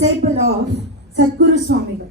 disciple of Sadguru Swamigal.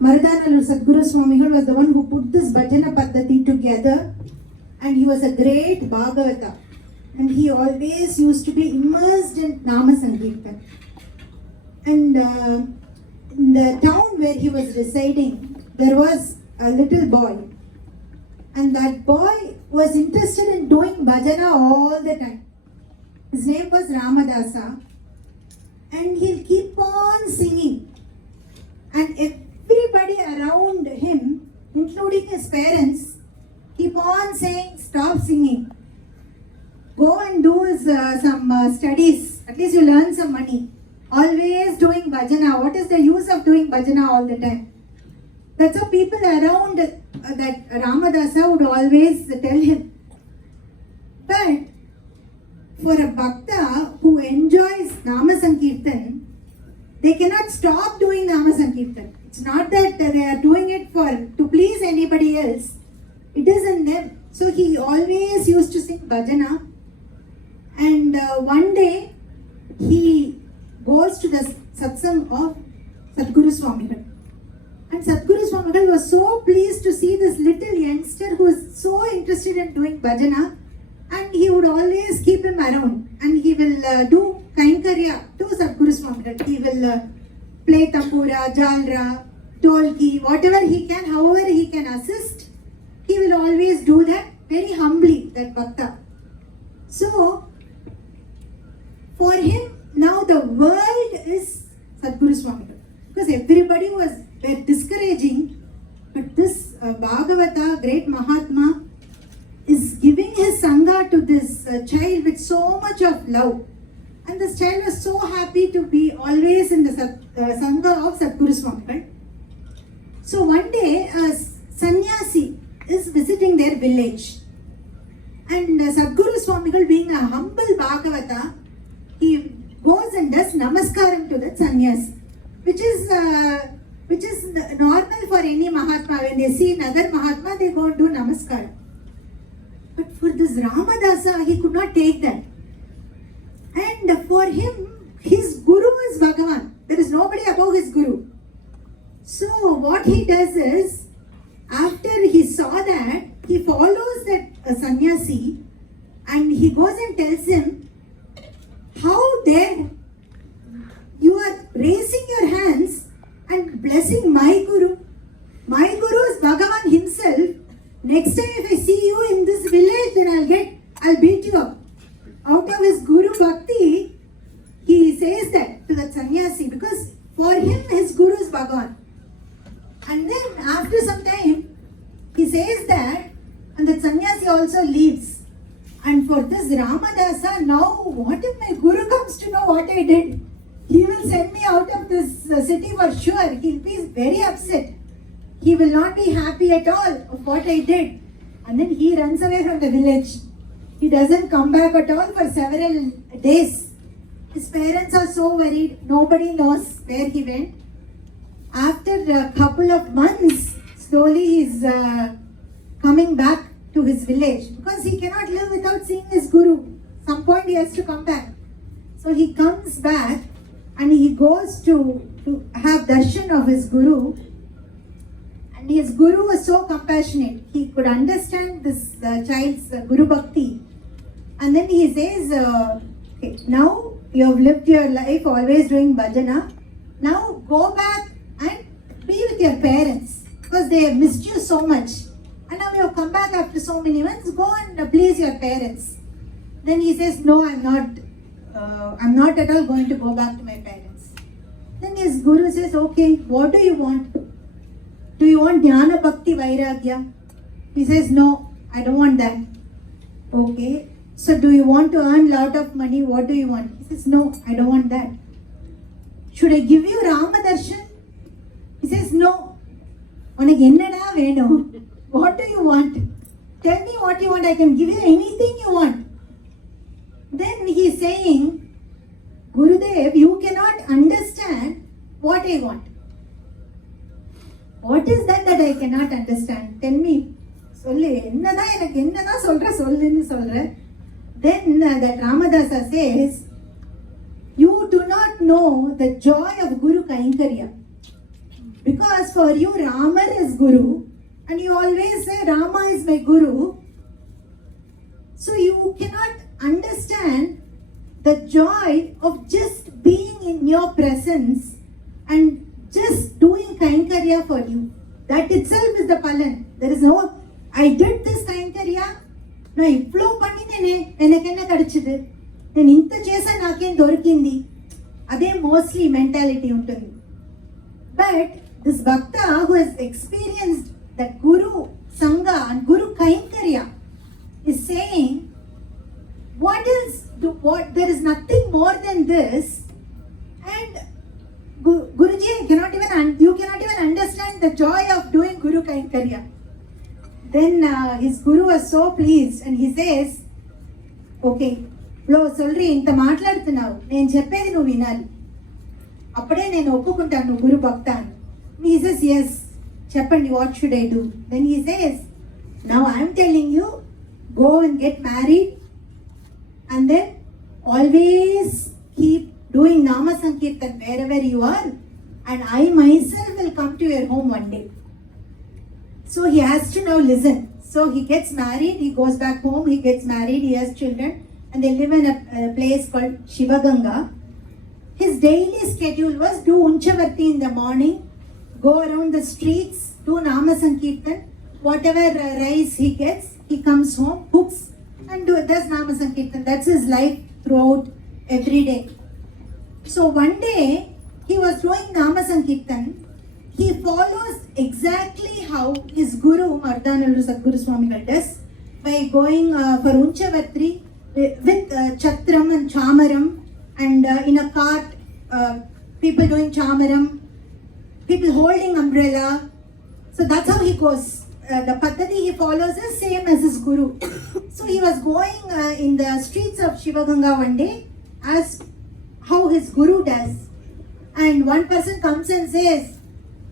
Maradanalu Sadguru Swamigal was the one who put this bhajana paddhati together, and he was a great Bhagavata, and he always used to be immersed in Nama Sankirtan. And in the town where he was residing, there was a little boy, and that boy was interested in doing bhajana all the time. His name was Ramadasa, and he'll keep on singing, and everybody around him, including his parents, keep on saying, stop singing, go and do some studies, at least you learn some money. Always doing bhajana, what is the use of doing bhajana all the time? That's how people around that Ramadasa would always tell him. But for a bhakta who enjoys Nama Sankirtan, they cannot stop doing Nama Sankirtan. It's not that they are doing it to please anybody else. It is in them. So he always used to sing bhajana. And one day he goes to the satsang of Sadguru Swamigal. And Sadguru Swamigal was so pleased to see this little youngster who was so interested in doing bhajana, and he would always keep him around, and he will do kainkarya to Sadguru Swamigal. He will play tambura, jalra, tolki, whatever he can, however he can assist, he will always do that very humbly, that bhakta. So, for him, now the world is Sadguru Swamigal. Because everybody were discouraging, but this Bhagavata, great Mahatma, is giving his Sangha to this child with so much of love. And this child was so happy to be always in the Sangha of Sadguru Swamigal. So one day, a sannyasi is visiting their village. And Sadguru Swamigal, being a humble Bhagavata, he goes and does namaskaram to that sannyasi, which is normal for any Mahatma. When they see another Mahatma, they go and do namaskaram. But for this Ramadasa, he could not take that. And for him, his Guru is Bhagavan. There is nobody above his Guru. So what he does is, after he saw that, he follows that sannyasi, and he goes and tells him, how dare you are raising your hands and blessing my Guru. My Guru is Bhagavan himself. Next time if I see you in this village, then I'll beat you up. Out of his Guru Bhakti, he says that to that sannyasi, because for him his Guru is Bhagavan. And then after some time, he says that, and that sannyasi also leaves. And for this Ramadasa, now what if my Guru comes to know what I did? He will send me out of this city for sure. He'll be very upset. He will not be happy at all of what I did. And then he runs away from the village. He doesn't come back at all for several days. His parents are so worried. Nobody knows where he went. After a couple of months, slowly he's coming back to his village, because he cannot live without seeing his Guru. Some point he has to come back. So he comes back and he goes to have darshan of his Guru. And his Guru was so compassionate. He could understand this child's Guru Bhakti. And then he says, okay, now you have lived your life always doing bhajana. Now go back and be with your parents, because they have missed you so much. And now you have come back after so many months. Go and please your parents. Then he says, no, I'm not at all going to go back to my parents. Then his Guru says, okay, what do you want? Do you want Jnana Bhakti Vairagya? He says, no, I don't want that. Okay, so do you want to earn lot of money? What do you want? He says, no, I don't want that. Should I give you Ramadarshan? He says, no. What do you want? Tell me what you want. I can give you anything you want. Then he is saying, Gurudev, you cannot understand what I want. What is that I cannot understand? Tell me. Then that Ramadasa says, you you do not know the joy of Guru Kainkariya. Because for you, Rama is Guru, and you always say, Rama is my Guru. So you cannot understand the joy of just being in your presence and just doing Kainkariya for you. That itself is the palan. There is no, I did this Kainkariya, na ivlo pannine enakenna kadichide, nenu inta chesa naken dorikindi. Ade mostly mentality untundi. But this bhakta who has experienced that Guru Sangha and Guru Kainkariya is saying, there is nothing more than this, and Guruji you cannot even understand the joy of doing Guru Kainkariya. Then his Guru was so pleased and he says, okay, solri inta maatladutunnavu, nenu cheppedi nu vinali, appade nenu oppukuntanu Guru Bhakta. He says, yes, cheppandi, what should I do? Then he says, now I am telling you, go and get married and then always keep doing Nama Sankirtan wherever you are, and I myself will come to your home one day. So he has to now listen. So he gets married, he goes back home, he gets married, he has children, and they live in a place called Shivaganga. His daily schedule was do Unchavarti in the morning, go around the streets, do Nama Sankirtan, whatever rice he gets, he comes home, cooks, and does Nama Sankirtan. That's his life throughout every day. So one day he was doing Nama Sankirtan. He follows exactly how his Guru Mardhanallu Sadguru Swamigal does, by going for Unchavarti with Chatram and Chamaram, and in a cart, people doing Chamaram, people holding umbrella. So that's how he goes. The paddhati he follows is same as his Guru. So he was going in the streets of Shivaganga one day as how his Guru does. And one person comes and says,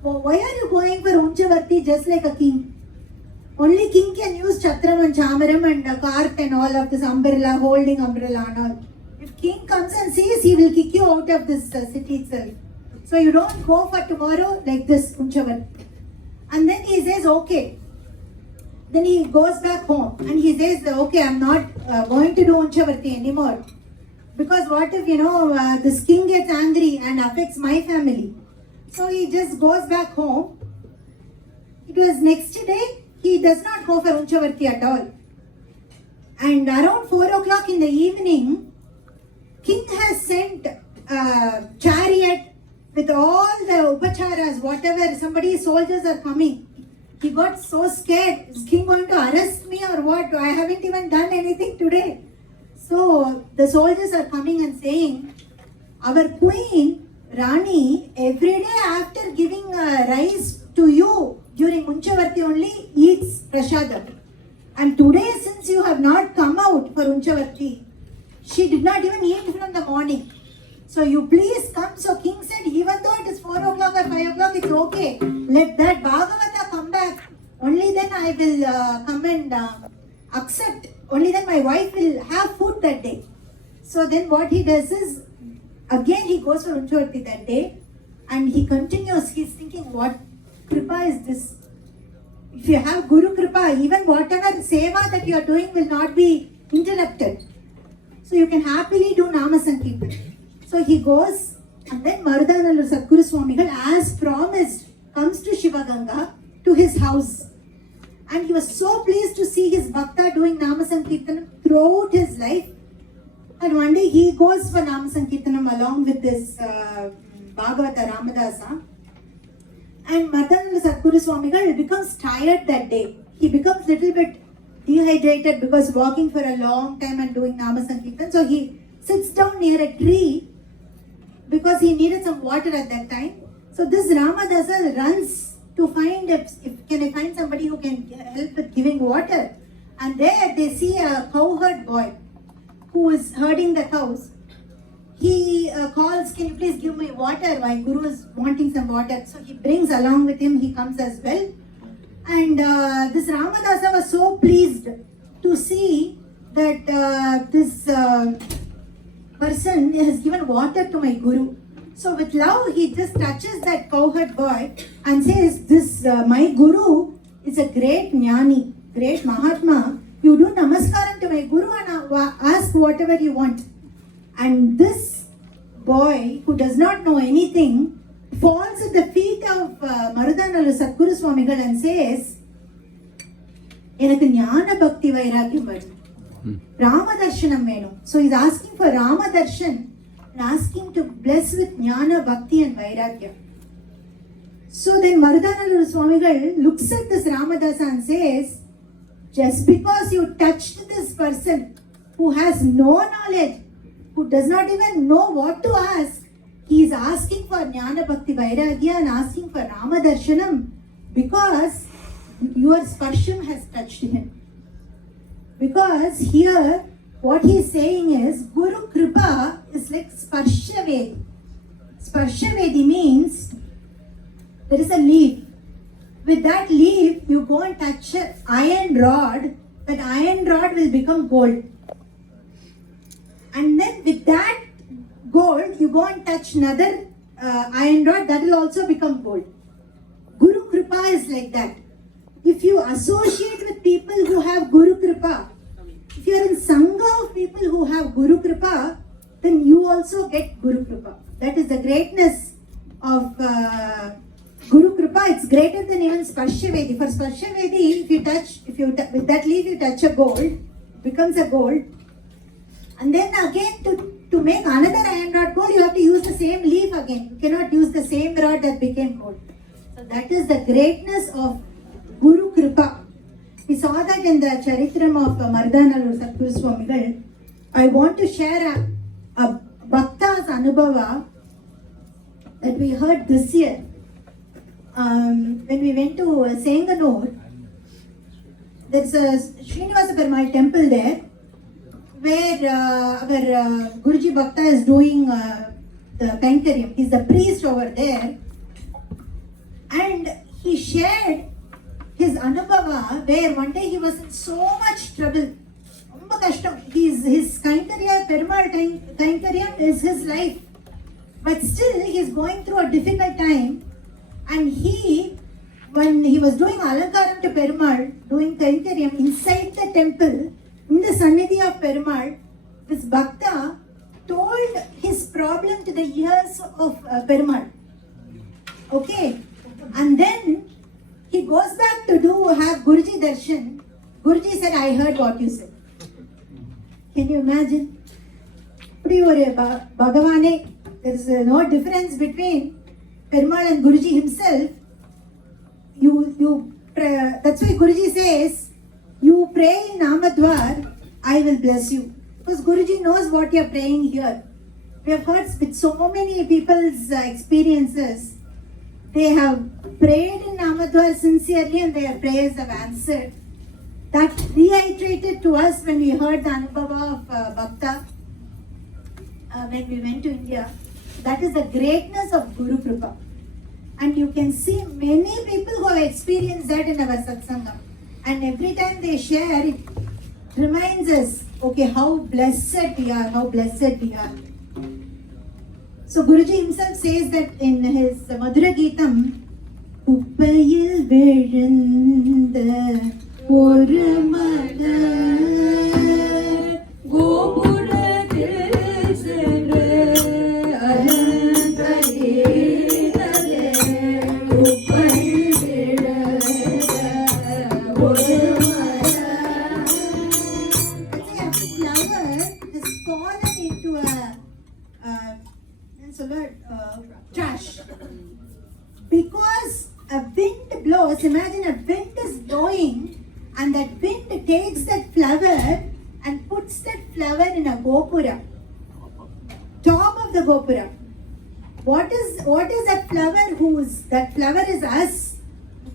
oh, why are you going for Unchavarti just like a king? Only king can use Chatram and Chamaram and a cart and all of this umbrella, holding umbrella and all. If king comes and sees, he will kick you out of this city itself. So you don't go for tomorrow like this Unchavarti. And then he says, okay. Then he goes back home and he says, okay, I'm not going to do Unchavarti anymore. Because what if, this king gets angry and affects my family? So he just goes back home. It was next day, he does not go for Unchavarti at all. And around 4 o'clock in the evening, king has sent a chariot with all the upacharas, whatever, soldiers are coming. He got so scared. Is king going to arrest me or what? I haven't even done anything today. So the soldiers are coming and saying, our queen, Rani, every day after giving rice to you during Unchavarti only eats prasadam. And today, since you have not come out for Unchavarti, she did not even eat from the morning. So you please come. So king said, even though it is 4 o'clock or 5 o'clock, it's okay. Let that Bhagavata come back. Only then I will come and accept. Only then my wife will have food that day. So then what he does is, again he goes for Unchavarti that day, and he continues. He's thinking, what Kripa is this? If you have Guru Kripa, even whatever seva that you are doing will not be interrupted. So you can happily do Nama Sankirtan. So he goes, and then Mardhanallu Sadguru Swamigal, as promised, comes to Shivaganga, to his house. And he was so pleased to see his bhakta doing Nama Sankirtanam throughout his life. And one day he goes for Nama Sankirtanam along with this Bhagavata Ramadasa. And Mardhanallu Sadguru Swamigal becomes tired that day. He becomes little bit dehydrated because walking for a long time and doing Nama Sankirtan. So he sits down near a tree because he needed some water at that time. So this Ramadasa runs to find if can I find somebody who can help with giving water. And there they see a cowherd boy who is herding the cows. He calls, can you please give me water? My Guru is wanting some water. So he brings along with him, he comes as well. And this Ramadasa was so pleased to see that this person has given water to my Guru. So with love, he just touches that cowherd boy and says, this my Guru is a great jnani, great Mahatma. You do namaskaram to my Guru and ask whatever you want. And this boy, who does not know anything, falls at the feet of Marudanalu Sadguru Swamigal and says, எனக்கு ஞான பக்தி வைராக்கியம் வேணும், ராமதர்ஷனம் வேணும். So he's asking for Ramadarshan and asking to bless with ஞான bhakti and vairagya. So then Marudanalu Swamigal looks at this Ramadasa and says, just because you touched this person who has no knowledge, who does not even know what to ask, he is asking for Jnana Bhakti Vairagya and asking for Ramadarshanam because your sparsham has touched him. Because here what he is saying is Guru Kripa is like Sparshavedi. Sparshavedi means there is a leaf. With that leaf, you go and touch an iron rod. That iron rod will become gold. And then with that gold, you go and touch another iron rod, that will also become gold. Guru Kripa is like that. If you associate with people who have Guru Kripa, if you are in Sangha of people who have Guru Kripa, then you also get Guru Kripa. That is the greatness of Guru Kripa. It's greater than even Sparshavedi. For Sparshavedi, with that leaf you touch a gold, it becomes a gold. And then again to make another iron rod gold, you have to use the same leaf again. You cannot use the same rod that became gold. So that is the greatness of Guru Kripa. We saw that in the Charitram of Marudanalu Sadguru Swamigal. I want to share a Bhakta's Anubhava that we heard this year. When we went to Senganur, there's a Srinivasa Perumal temple there where our Guruji Bhakta is doing the Kainkaryam. He's the priest over there. And he shared his Anubhava where one day he was in so much trouble. His Kainkarya, Perumal Kainkaryam is his life. But still he is going through a difficult time. And when he was doing Alankaram to Perumal, doing Kainkaryam inside the temple, in the Sannidhi of Perumal, this Bhakta told his problem to the ears of Perumal. Okay? And then he goes back to have Guruji Darshan. Guruji said, I heard what you said. Can you imagine? Bhagavane, there is no difference between Perumal and Guruji himself. That's why Guruji says, you pray in Namadwar, I will bless you. Because Guruji knows what you are praying here. We have heard with so many people's experiences. They have prayed in Namadwar sincerely and their prayers have answered. That reiterated to us when we heard the Anubhava of Bhakta when we went to India. That is the greatness of Guru Kripa. And you can see many people who have experienced that in our satsanga. And every time they share, it reminds us, okay, how blessed we are, how blessed we are. So Guruji himself says that in his Madhura Geetam, Uppayil Vizhanda Oru Malar Gopurathil Sendre Alankaritale Uppayil Vizhanda Oru Malar. A flower has fallen into trash. Because a wind blows, imagine a wind is blowing and that wind takes that flower and puts that flower in a gopura, top of the gopura. What is that flower? That flower is us.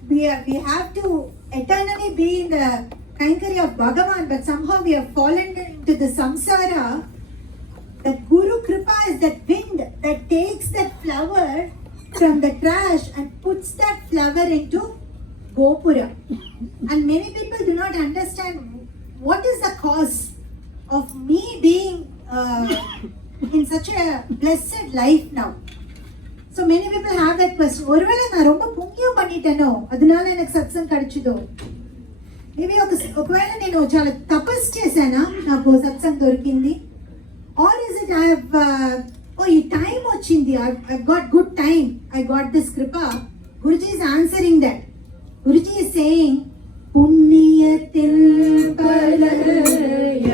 We have to eternally be in the Kainkarya of Bhagavan, but somehow we have fallen into the samsara. That Guru Kripa is that wind that takes that flower from the trash and puts that flower into Gopura. And many people do not understand what is the cause of me being in such a blessed life now? So many people have that question. ஒருவேளை நான் ரொம்ப புண்ணியம் பண்ணிட்டேனோ அதனால எனக்கு satsang கிடைச்சதோ? Maybe ఒకవేళ నేను చాలా తపస్సు చేశానా నాకు సత్సంగ్ దొరికింది? Or is it I have ఈ టైం వచ్చింది, I've got good time, I got this kripa. Guruji is answering that. Guruji is saying పుణ్యతిల్ పలయ.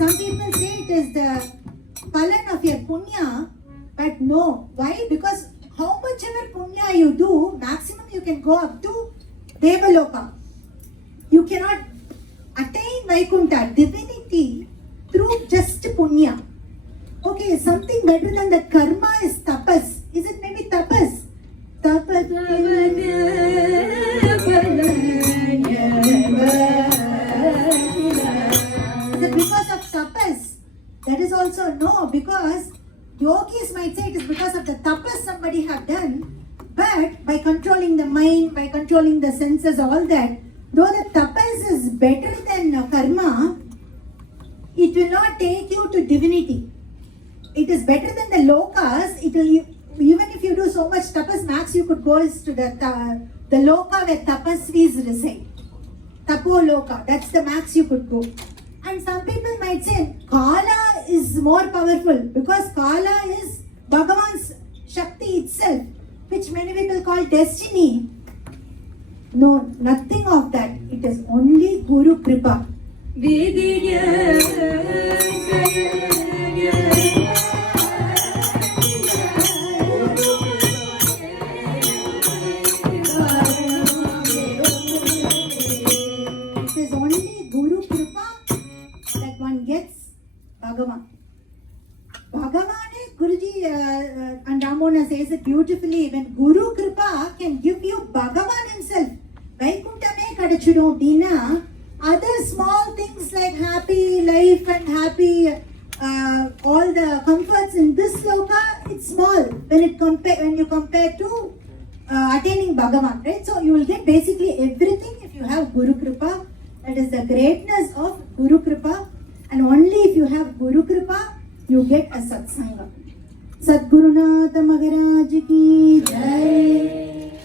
Some people say it is the palan of your punya, but no. Why? Because how much ever punya you do, maximum you can go up to Devaloka. You cannot attain Vaikuntha, divinity, through just punya. Okay, something better than that karma is tapas. Is it maybe tapas? Tapas. Is it because of tapas? That is also no, because yogis might say it is because of the tapas somebody have done, but by controlling the mind, by controlling the senses, all that, though the tapas is better than karma, it will not take you to divinity. It is better than the lokas. It will, even if you do so much tapas, max you could go is to the loka where tapasvis reside. Tapo loka, that's the max you could go. And some people might say Kala is more powerful because Kala is Bhagavan's Shakti itself, which many people call destiny. No, nothing of that. It is only Guru Kripa. It is only Guru Kripa that one gets Bhagavan. Bhagavan, Guruji and Ramona says it beautifully. When Guru Kripa can give you Bhagavan himself, Vaikuntame kadachudum dina, other small things like happy life and happy all the comforts in this loka, it's small when you compare to attaining Bhagavan, right? So you will get basically everything if you have Guru Kripa. That is the greatness of Guru Kripa, and only if you have Guru Kripa you get a satsanga. Sadgurunath Maharaj ki jai.